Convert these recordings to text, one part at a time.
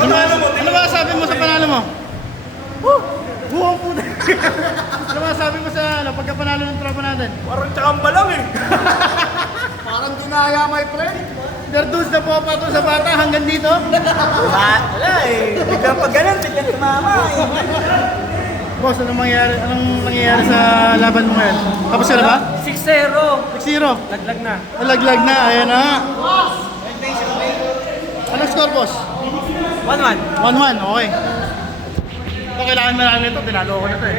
Ano ba sabi mo sa panalo mo? Buong puta. Ano ba sabi mo sa pagka panalo ng tropa natin? Parang tsakamba lang eh. Parang dinaya, my friend. Derdus na po pa to sa bata hanggang dito. Wala eh. Biglang pag ganun, biglang tumama eh. Boss, anong nangyayari sa laban mo ngayon? Tapos ka na ba? 6-0. 6-0. Laglag na. Nalaglag na, ayan na. Anong score, boss? 1-1. 1-1, okay. Ito, kailangan na lang ito. Tinalo ko na ito eh.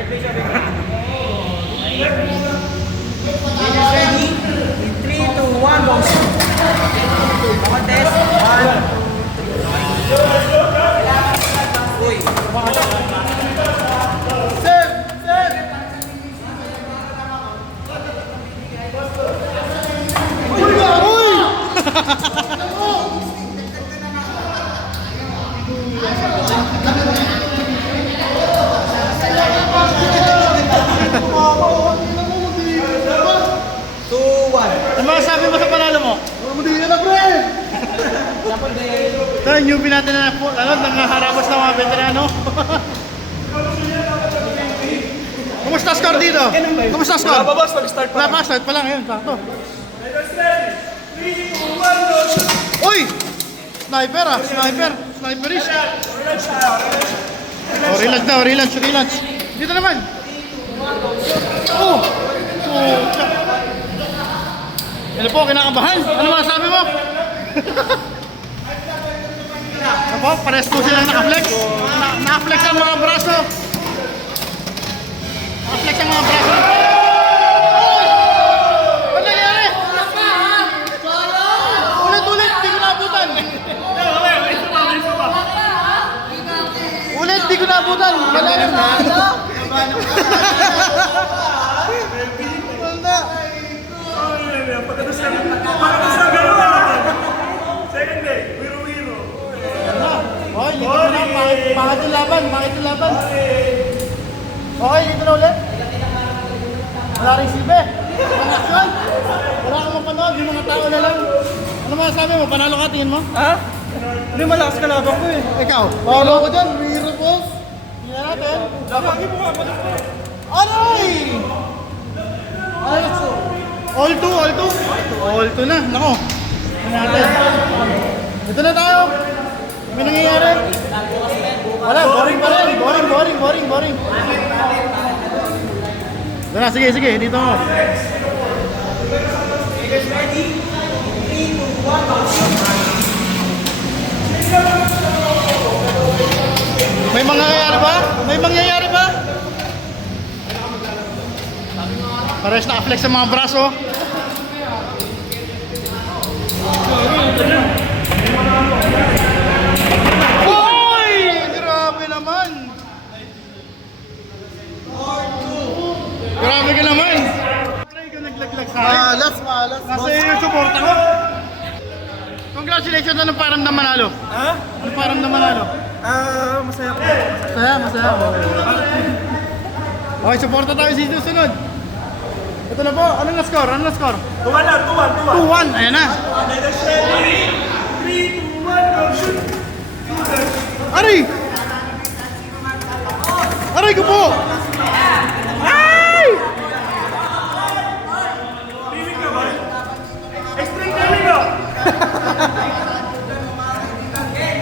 Ready? 3, 2, 1, go. Contest. 1. Uy. Ano masasabi mo sa panalo mo? Madali na, pre. Ito, yung newbie natin na nangaharapos ng mga veterano. Kumusta score dito? Kumusta score? Wala pa boss, mag-start pa. Wala pa, start pa lang. Ayun, sakto. Uy! Sniper ah, sniper. Sniperish. Oh, relax daw, relax. Dito naman. Oh! Ano po, kinakabahan? Ano masasabi mo? Ano po, pares po silang naka-flex. Naka-flex ang mga braso. Naka-flex ang mga braso. Ano nangyari? Ulit, di ko naabutan. Ulit, di ko naabutan. Malalim na. Second day, wiro-wiro. Okay, dito na lang. Bakit yung laban? Okay, dito na ulit. Wala rin silbi. Walang action. Wala kang mapanood. Yung mga tao na lang. Ano masasabi mo? Panalo ka, tingin mo? Ha? Hindi malakas kalaban ko eh. Ikaw? Panalo ko dyan. Wiro, boss. Tingnan natin. Lagi mo nga pa na. Aray! All two. All two na. Nako. Tingnan natin. Ito na tayo. May nangyayari. Wala, boring pa rin. Boring. Ito na, sige. Dito mo. May mangyayari ba? Pares naka-flex sa mga braso. Oy! Grabe naman. Grabe ka naman. Try ka naglaglag sa akin. Malas. Nasa iyo yung suporta ko. Congratulations, anong parang na manalo? Ha? Anong parang na manalo? Masaya ko. Masaya. Okay, suporta tayo sa susunod. Ito na po, anong na-score? 2-1 na, 2-1. 2-1, ayan na. 3, 2, 1, go shoot. Aray! Aray ko po! Ay! Feeling ka ba? Extreme feeling ka.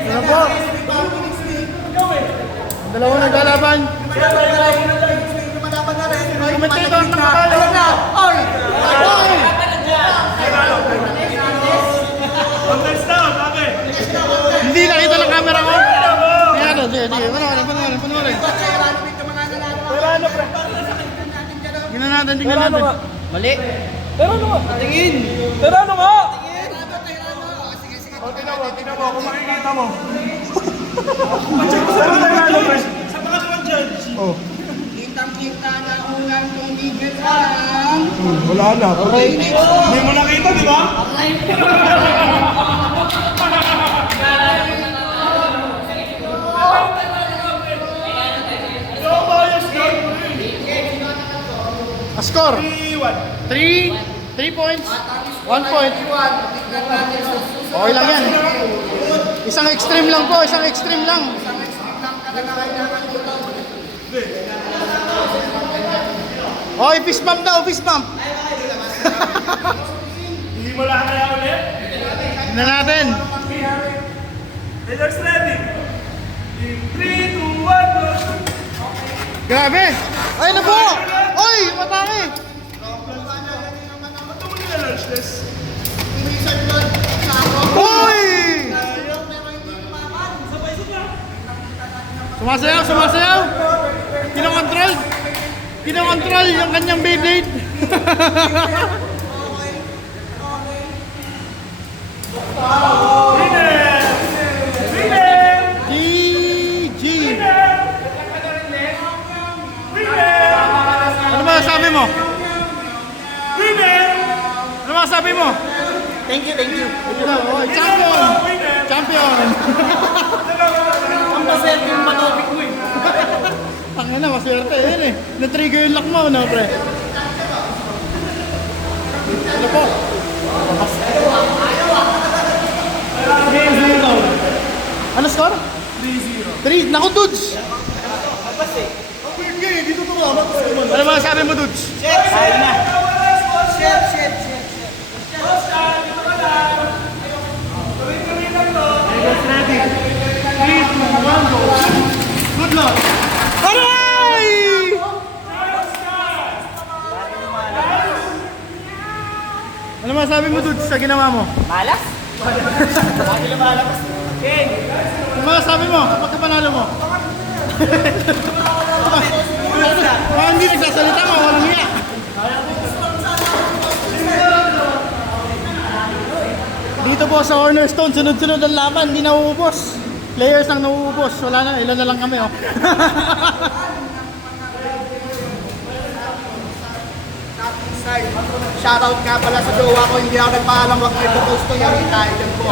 Ito na po. Dalawa naglalaban. Commentator ng kakalo. Oy! Contest down, okay. Hindi nakita ng camera ko. Ayan na, sige. Panoorin. Pero pre? Tingnan natin. Mali. Pero ano nga? Tingin. Pero ano nga? O, tingnan mo. Kung makikita mo. Pero tayo pre? Sa pangalawang judge. Oh. Kitang-kita na unang tumigitan. Wala na. Okay. Hindi mo nakita, di ba? A score? 3-1. 3 points, 1 point. Okay lang yan. Isang extreme lang po, isang extreme lang. Oh, fist bump daw, fist bump. Hindi mo lang kaya ulit? Tignan natin. Leaders ready. In 3, 2, 1, go! Grabe. Ay na po. Oy, matake. Ba't mo nila lunch test? Oy! Sumasayaw, sumasayaw. Kinokontrol. Kinokontrol yung kanyang Beyblade. Winner! Winner! GG. Winner! Ano ba sabi mo? Winner! Ano ba sabi mo? Thank you, thank you. Ito, oh, champion. Champion. Ang masaya yung manobik mo eh. Tangina na, maswerte yun eh. Na-trigger yung lock mo, no, pre? Ano po? 3-0. Ano score? 3-0. 3, naku, Dudes! Ano ba sabi mo, Dudes? Ayun na. Vegas ready. 3, 2, 1, go. Good luck. Aray! Ano masabi mo, Dudes, sa ginawa mo? Malas? Lagi na malas. Okay. Ano masabi mo kapag panalo mo? Mga hindi nagsasalita mo, walang hiya. Dito po sa Cornerstone, sunod-sunod ang laban, hindi nauubos. Players lang nauubos, wala na, ilan na lang kami, oh. Shoutout nga pala sa jowa ko, hindi ako nagpaalam, wag kayo post ko yung itayin ko.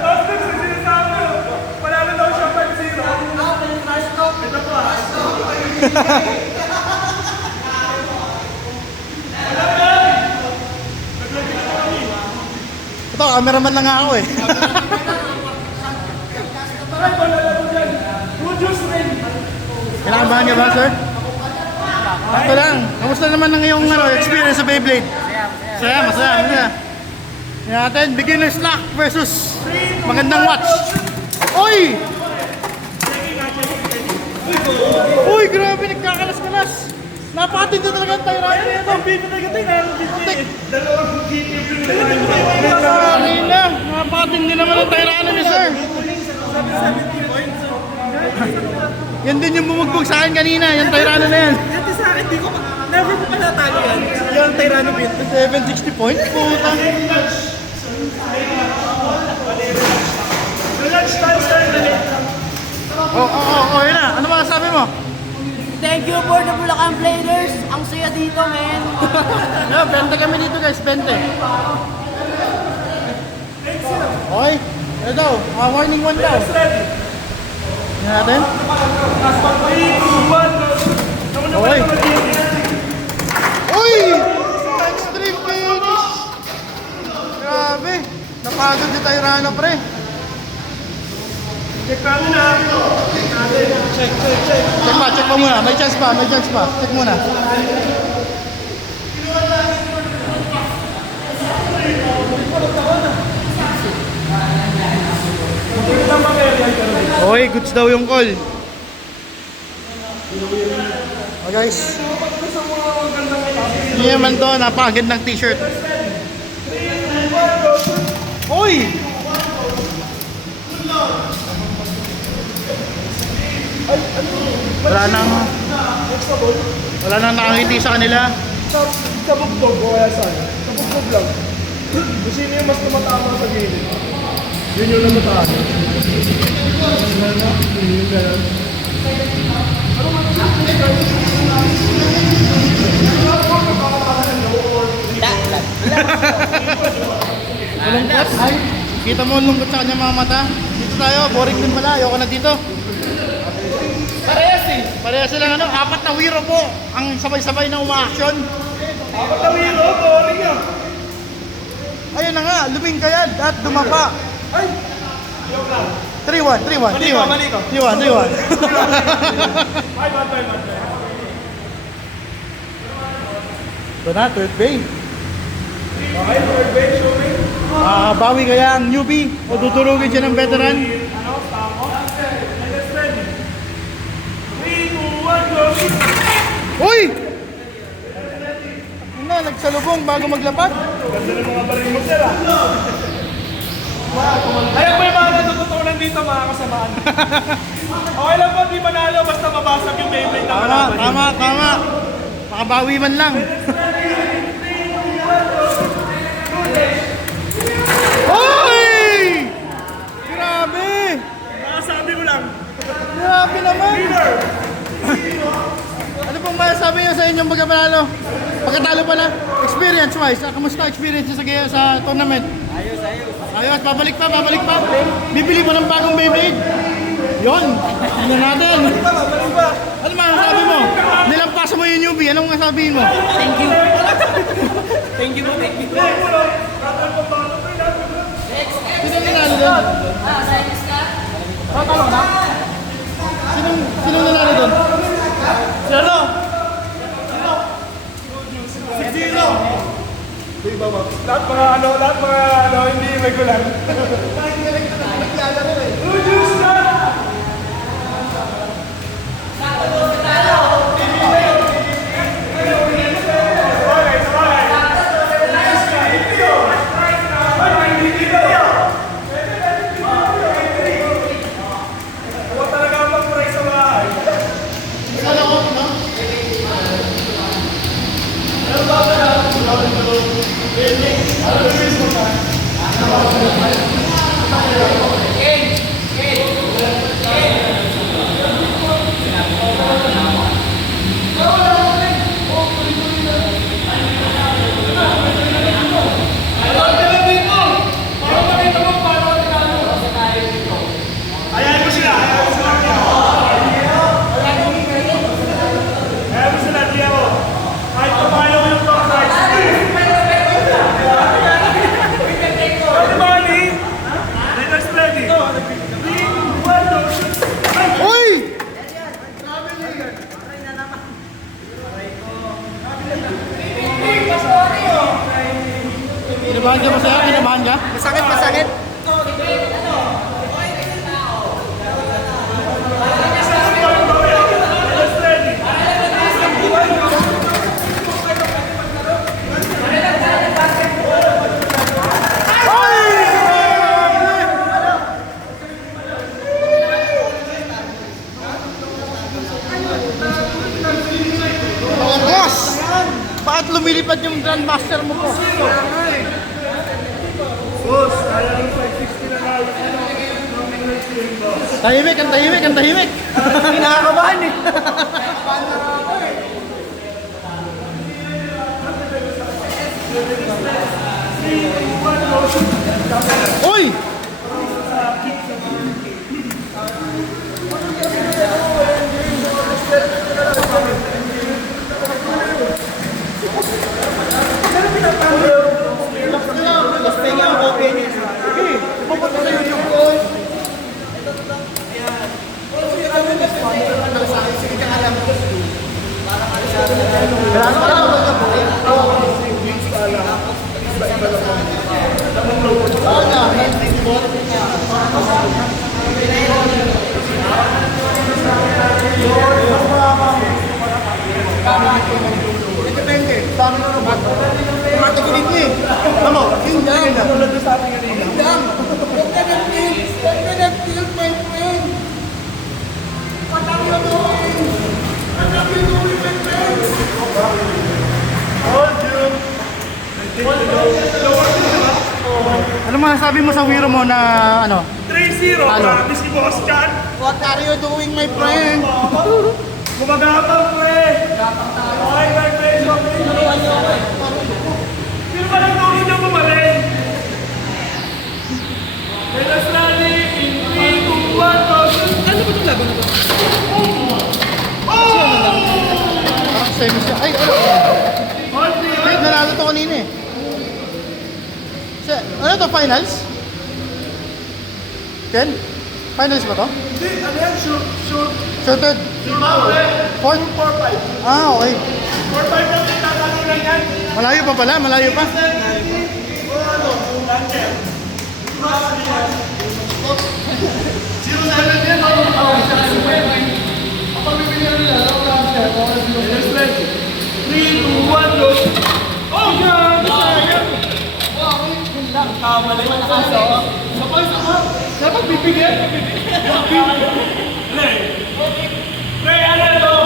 Last week sa sinasabi mo, panalo daw siya 5-0. Ito po ah. Ito, cameraman lang nga ako, eh. Kinakabahan ka ba, sir? Ito lang. Kamusta naman ang iyong experience sa Beyblade? Masaya, masaya. Yan natin, beginner's luck versus magandang watch. Oy! Uy, grabe, nagkakalas-kalas. Napakatindi talaga ang Tyrano nito. Ang bibi talaga tayo naroon dito eh. Dalawang GTV. Kanina, napakatindi naman ang Tyrano ni sir. Sabi 70 points. Yan din yung bumugbog sa akin kanina, yung Tyrano na yan. Dati sa akin, di ko never ko pa natalo yan. Yung Tyrano build. 760 points, puta. Lunch time sir. Yun na. Ano masasabi mo? Thank you for the Bulacan Players. Ang saya dito, man. Yeah, 20 kami dito guys, 20. Okay, ito daw, warning one daw. Yan natin. 3, 2, 1, go. Okay. Uy! Extreme finish! Grabe! Napagod yung Tyrano, pre. Check natin na. Check. Check pa muna. May chance pa. Check muna. Okay, goods daw yung call. Oh guys. Hindi naman to, napakagandang t-shirt. Uy! Wala nang nakangiti sa kanila. Sa bugbog o kaya saan? Sa bugbog lang. Kung sino yung mas tumatama sa gilid. Yun yung namataan. Yung gano'n. Ay, kita mo ang lungkot sa kanyang mga mata. Dito tayo, boring din pala. Ayoko na dito. Parehas lang ano, 4 na wiro po ang sabay-sabay na uma-action. Ako daw hero, boring ah. Ayun na nga, lumingkayad at dumapa. Ay! Joke lang. 3-1, 3-1, 3-1. Mali ko. 3-1, 3-1. Ay, bantay. Ito na, third base. Okay, third base, showing. Bawi kaya ang newbie o dudurugin siya ng veteran? Ano, tamo? Let's ready. 3, 2, 1, go! Uy! Ano, nagsalubong bago maglapag? Ganda ng mga baril mo, sir ah. Ayan po yung mga natututunan dito, mga kasamaan. Okay lang po, di manalo, basta mabasag yung Beyblade na Tama, kalaban. tama. Makabawi man lang. Uy! Grabe! Nakasabi ko lang. Grabe naman! Winner! Ano pong masasabi niyo sa inyong pagkapanalo? Pagkatalo pala, experience-wise, kamusta experience niyo sa tournament? Ayos, babalik pa. Bibili mo ng bagong Beyblade? Yon, tingnan natin. Babalik pa. Ano masasabi mo? Nilampasan mo yung newbie, anong masasabihin mo? Thank you. Thank you. Sino nanalo doon? Tatalo na? Sinong nanalo doon? Si ano? 6-0. Lahat mga hindi regular. Ujus na! Huwag talaga ang pagpuray sa bahay. Ayayin mo sila. Ayayin mo sila, di ako. Kahit papayo ko yung top size. Ano ba, Ali? Let's ready. 3, 2, 1, go. Uy! Kinabahan ka ba sa'yo? Kinabahan ka? Masakit. Let's ready. Boss! Bakit lumilipad yung Grandmaster mo po? Boss, kaya yung 560 na lang. Tahimik, ang tahimik. Nakakabahan eh. Uy! Basta yung open eh. Sige, pupunta sa YouTube. Depende. Dami na naman. Matagilit niya eh. Tama, hindang. Tulad na sa ating kanina. Hindang. Huwag ka nag-tilt, my friend. What are you doing? What are you doing, my friend? Hold you. Ano masasabi mo sa Wiro mo na ano? 3-0. Practice ni Boss Chan. What are you doing, my friend? Gumagapang pre. Okay, my friend. Sino ba lang tawag niyo bumaling? Let's ready. In 3, 2, 1, go. Ano ba itong laban na to? Parang semi siya. Ay, ano? Hold you. Ano to, finals? Ken? Finals ba to? Hindi, ano yan? Shoot. Shorted? Fourth? 4-5. Ah, okay. 4-5 lang itatalo lang yan. Malayo pa pala, malayo pa. Dapat bibigyan. May ano to?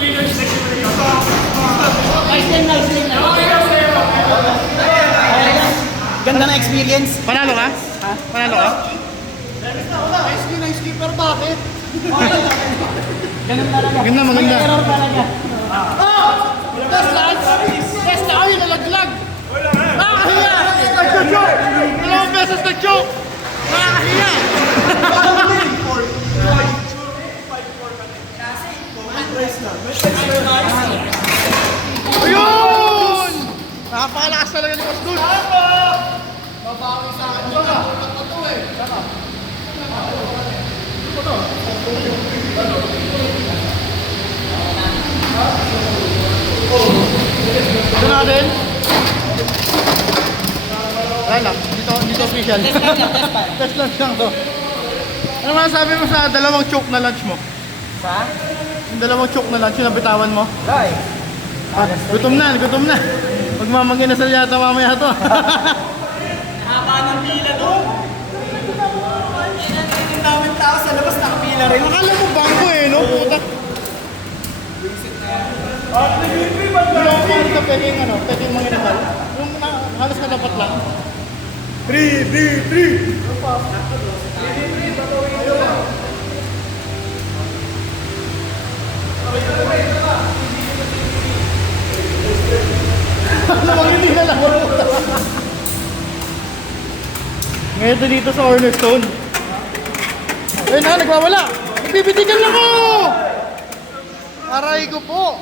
Winners section na yun. Ganda na experience. Panalo ka? Panalo ka? Nice keeper, bakit? Ganun talaga. Maganda, maganda. May error talaga. Test na kayo, nalaglag. Nakakahiya. Nag-joke. Dalawang beses nag-joke. Nakakahiya. Ayun! Nakapakalakas talaga ni Coach Dul. Ito natin. Wala lang. Dito official. Test lunch lang to. Ano masasabi mo sa dalawang choke na lunch mo? Sa? Yung dalawang choke na lunch, yung nabitawan mo? Hoy. Gutom na, gutom na. Magmamaginasal yata mamaya to. Haba ng pila doon. Ang daming tao sa labas nakapila rin. Akala mo bangko eh, no? Puta. Wala ko kung ito pwedeng manginasal. Yung halos katapat lang. 3. Alam hindi na lang. Ngayon ito dito sa Cornerstone. Ayun na, nagwawala. Bibitigan lang ko! Aray ko po.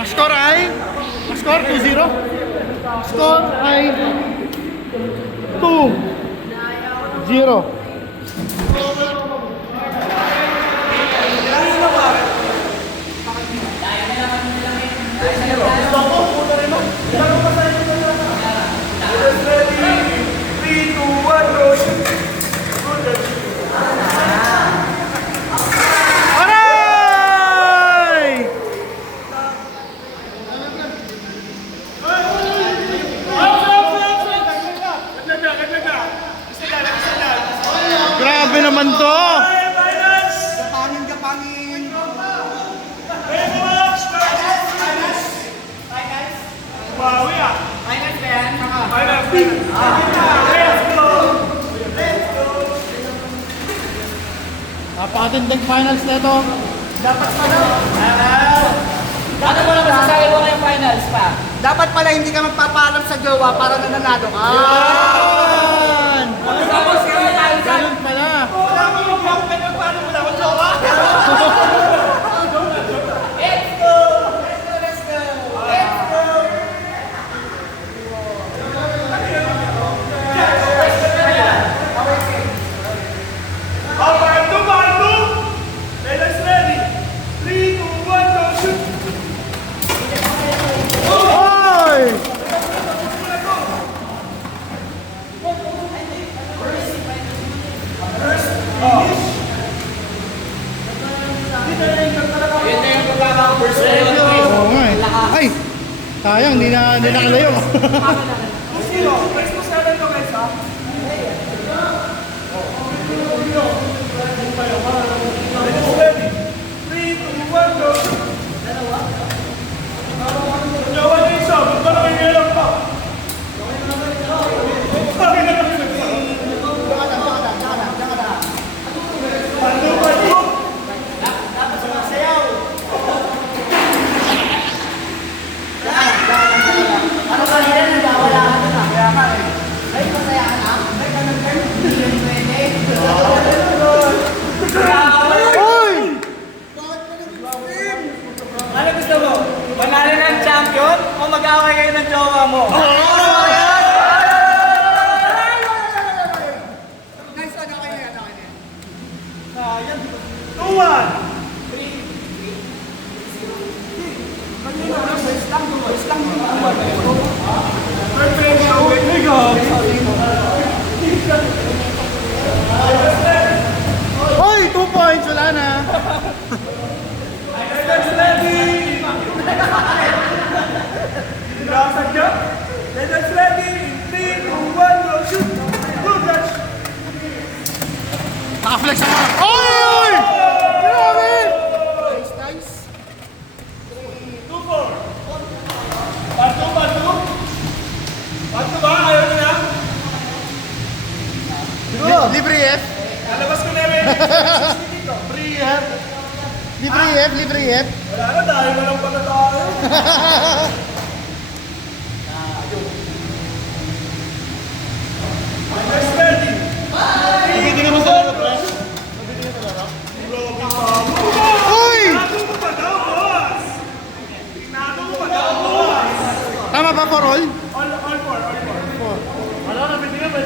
Ang score ay? Ang score 2-0? Score ay 2-0. Aray! Grabe naman to! Gapangin. Napakatinding finals na ito. Ano mo naman sasabi mo ngayong finals pa? Dapat pala hindi ka magpapaalam sa jowa para nananalo ka. Yan! Ganun pala. Hoy! Oo nga eh. Ay! Sayang, hindi na kalayo. Hoy! Ano gusto mo? Manalo ng champion o mag-away kayo ng jowa mo? Oh! Libre F. Lalabas ko na yung Free F. Libre F, libre F. Wala na, dahil na lang pala tayo. Next ready. Nabitingin mo sa laro, pre. Uy! Tinago mo pa daw, boss? Tinago mo pa daw, boss? Tama ba for all? All four. Wala na, bitingin ba?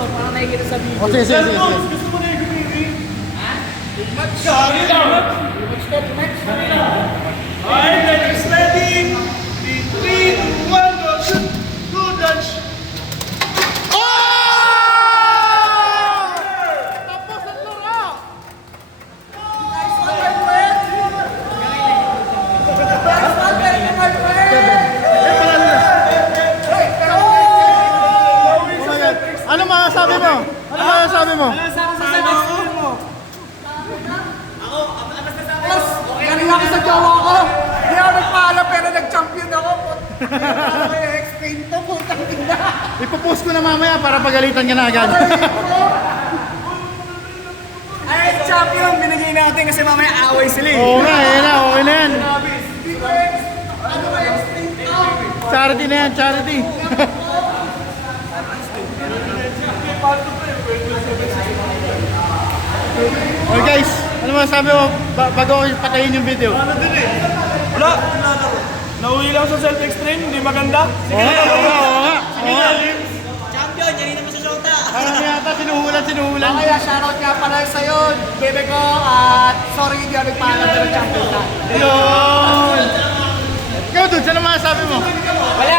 Parang nakikita sa video. O, sige, sige, sige. sige. Gusto mo na yung gumili? Sorry lang. Alright, next ready. 3, 2, 1, go. Shoot. Go, dodge. Tapos ang laro! Nice one, my friend! Nice one, my friend! Oh my God. Ano masasabi mo? Ano masasabi mo? Boss, galing ako sa jowa ko. Hindi ako nagpaalam pero nag-champion ako. Ano kaya explain to? Putang ina. Ipopost ko na mamaya para pagalitan ka na agad. Ay, champion, binigay natin kasi mamaya away sila eh. Oo nga, yun na, okay na yan. Ano kaya explain to? Charity na yan, charity. Okay guys, ano masasabi mo bago ko patayin yung video? Ano din eh? Wala. Nauwi lang sa self-extreme, hindi maganda. Oo nga, oo nga. Champion, yan naman sa Shota. Parang yata sinuhulan. Kaya shoutout nga pala sa'yo, bebe ko, at sorry hindi ako nagpaalam pero champion na. Yun! Ikaw dude, ano masasabi mo? Wala,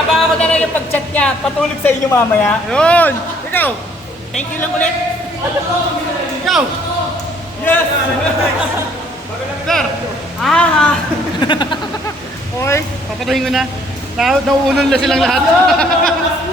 abang ako na lang yung pag-chat niya. Patulog sa inyo mamaya. Yun! Ikaw! Thank you lang ulit. Ikaw! Yes! Sir! Okay, papatayin ko na. Nauunol na silang lahat.